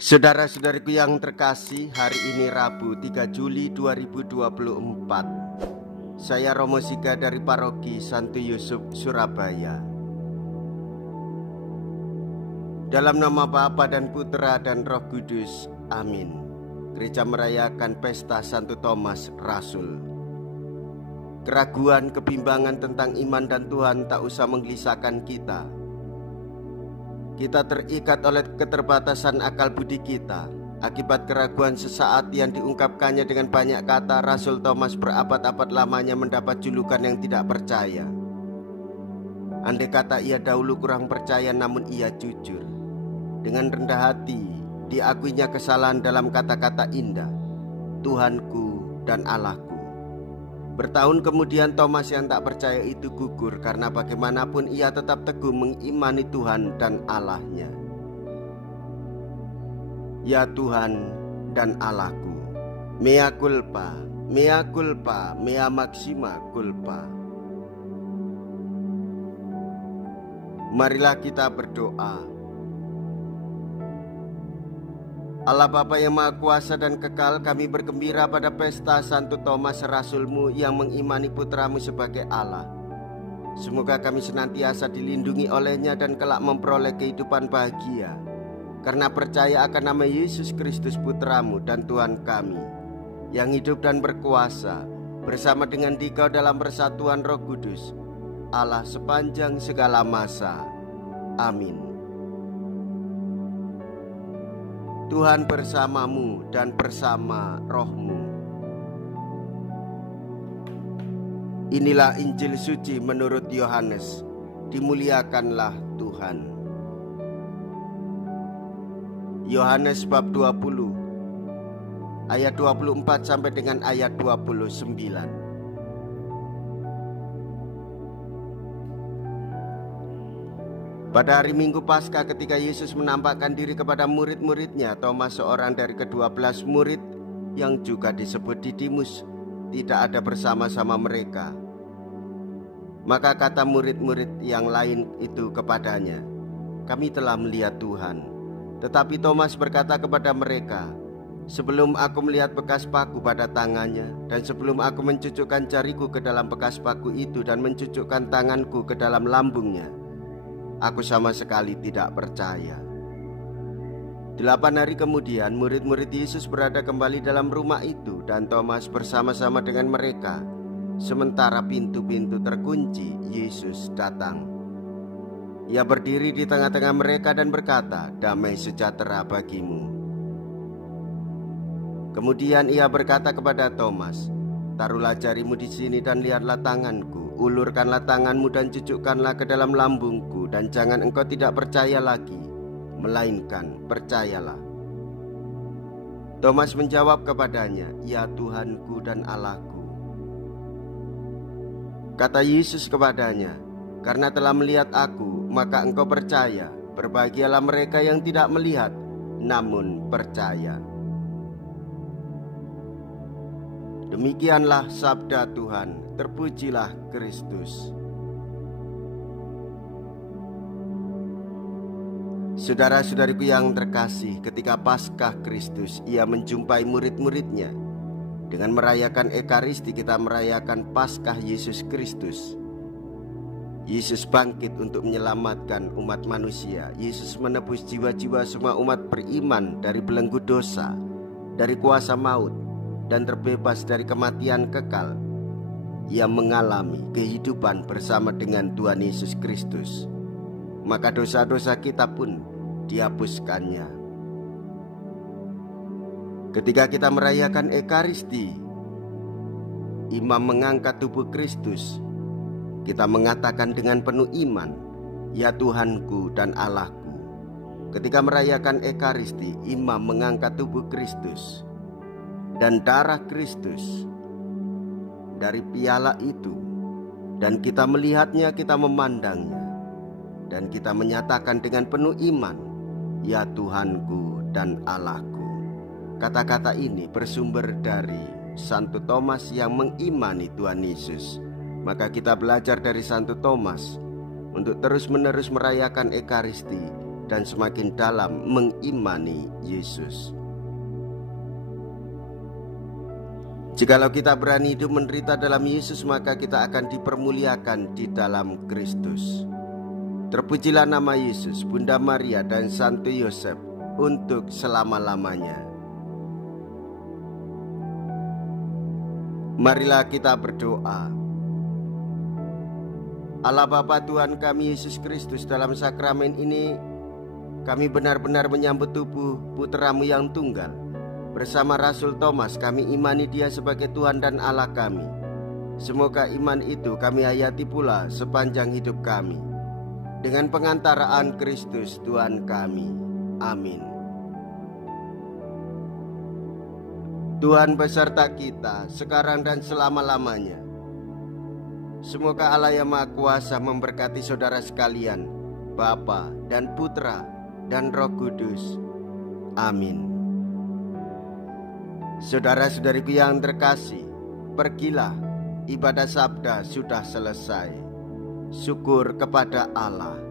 Saudara-saudariku yang terkasih, hari ini Rabu 3 Juli 2024. Saya Romo Siga dari Paroki Santo Yusuf, Surabaya. Dalam nama Bapa dan Putra dan Roh Kudus, amin. Gereja merayakan pesta Santo Thomas Rasul. Keraguan, kebimbangan tentang iman dan Tuhan tak usah menggelisahkan kita. Kita terikat oleh keterbatasan akal budi kita. Akibat keraguan sesaat yang diungkapkannya dengan banyak kata, Rasul Thomas berabad-abad lamanya mendapat julukan yang tidak percaya. Andai kata ia dahulu kurang percaya, namun ia jujur. Dengan rendah hati, diakuinya kesalahan dalam kata-kata indah, Tuhanku dan Allahku. Bertahun kemudian Thomas yang tak percaya itu gugur, karena bagaimanapun ia tetap teguh mengimani Tuhan dan Allahnya. Ya Tuhan dan Allahku, mea culpa, mea culpa, mea maxima culpa. Marilah kita berdoa. Allah Bapa yang Maha Kuasa dan Kekal, kami bergembira pada pesta Santo Thomas Rasul-Mu yang mengimani Putra-Mu sebagai Allah. Semoga kami senantiasa dilindungi olehnya dan kelak memperoleh kehidupan bahagia, karena percaya akan nama Yesus Kristus Putra-Mu dan Tuhan kami, yang hidup dan berkuasa bersama dengan Dikau dalam persatuan Roh Kudus, Allah sepanjang segala masa. Amin. Tuhan bersamamu dan bersama rohmu. Inilah Injil suci menurut Yohanes. Dimuliakanlah Tuhan. Yohanes bab 20 ayat 24 sampai dengan ayat 29. Pada hari Minggu Paskah, ketika Yesus menampakkan diri kepada murid-muridnya, Thomas, seorang dari ke-12 murid yang juga disebut Didimus, tidak ada bersama-sama mereka. Maka kata murid-murid yang lain itu kepadanya, "Kami telah melihat Tuhan." Tetapi Thomas berkata kepada mereka, "Sebelum aku melihat bekas paku pada tangannya, dan sebelum aku mencucukkan jariku ke dalam bekas paku itu dan mencucukkan tanganku ke dalam lambungnya, aku sama sekali tidak percaya." 8 hari kemudian murid-murid Yesus berada kembali dalam rumah itu, dan Thomas bersama-sama dengan mereka. Sementara pintu-pintu terkunci, Yesus datang. Ia berdiri di tengah-tengah mereka dan berkata, "Damai sejahtera bagimu." Kemudian ia berkata kepada Thomas, "Taruhlah jarimu di sini dan lihatlah tanganku. Ulurkanlah tanganmu dan cucukkanlah ke dalam lambungku, dan jangan engkau tidak percaya lagi, melainkan percayalah." Thomas menjawab kepadanya, "Ya Tuhanku dan Allahku." Kata Yesus kepadanya, "Karena telah melihat aku, maka engkau percaya. Berbahagialah mereka yang tidak melihat, namun percaya." Demikianlah sabda Tuhan. Terpujilah Kristus. Saudara-saudariku yang terkasih, ketika Paskah Kristus, ia menjumpai murid-muridnya. Dengan merayakan Ekaristi, kita merayakan Paskah Yesus Kristus. Yesus bangkit untuk menyelamatkan umat manusia. Yesus menebus jiwa-jiwa semua umat beriman dari belenggu dosa, dari kuasa maut, dan terbebas dari kematian kekal. Ia mengalami kehidupan bersama dengan Tuhan Yesus Kristus. Maka dosa-dosa kita pun dihapuskannya. Ketika kita merayakan Ekaristi, imam mengangkat tubuh Kristus. Kita mengatakan dengan penuh iman, "Ya Tuhanku dan Allahku." Ketika merayakan Ekaristi, imam mengangkat tubuh Kristus dan darah Kristus dari piala itu, dan kita melihatnya, kita memandangnya, dan kita menyatakan dengan penuh iman, "Ya Tuhanku dan Allahku." Kata-kata ini bersumber dari Santo Thomas yang mengimani Tuhan Yesus. Maka kita belajar dari Santo Thomas untuk terus-menerus merayakan Ekaristi dan semakin dalam mengimani Yesus. Jikalau kita berani hidup menderita dalam Yesus, maka kita akan dipermuliakan di dalam Kristus. Terpujilah nama Yesus, Bunda Maria, dan Santo Yosef untuk selama-lamanya. Marilah kita berdoa. Allah Bapa Tuhan kami Yesus Kristus, dalam sakramen ini kami benar-benar menyambut tubuh Putra-Mu yang tunggal. Bersama Rasul Thomas kami imani Dia sebagai Tuhan dan Allah kami. Semoga iman itu kami hayati pula sepanjang hidup kami, dengan pengantaraan Kristus Tuhan kami. Amin. Tuhan beserta kita sekarang dan selama-lamanya. Semoga Allah yang Maha Kuasa memberkati saudara sekalian, Bapa dan Putra dan Roh Kudus. Amin. Saudara-saudariku yang terkasih, pergilah, ibadah sabda sudah selesai. Syukur kepada Allah.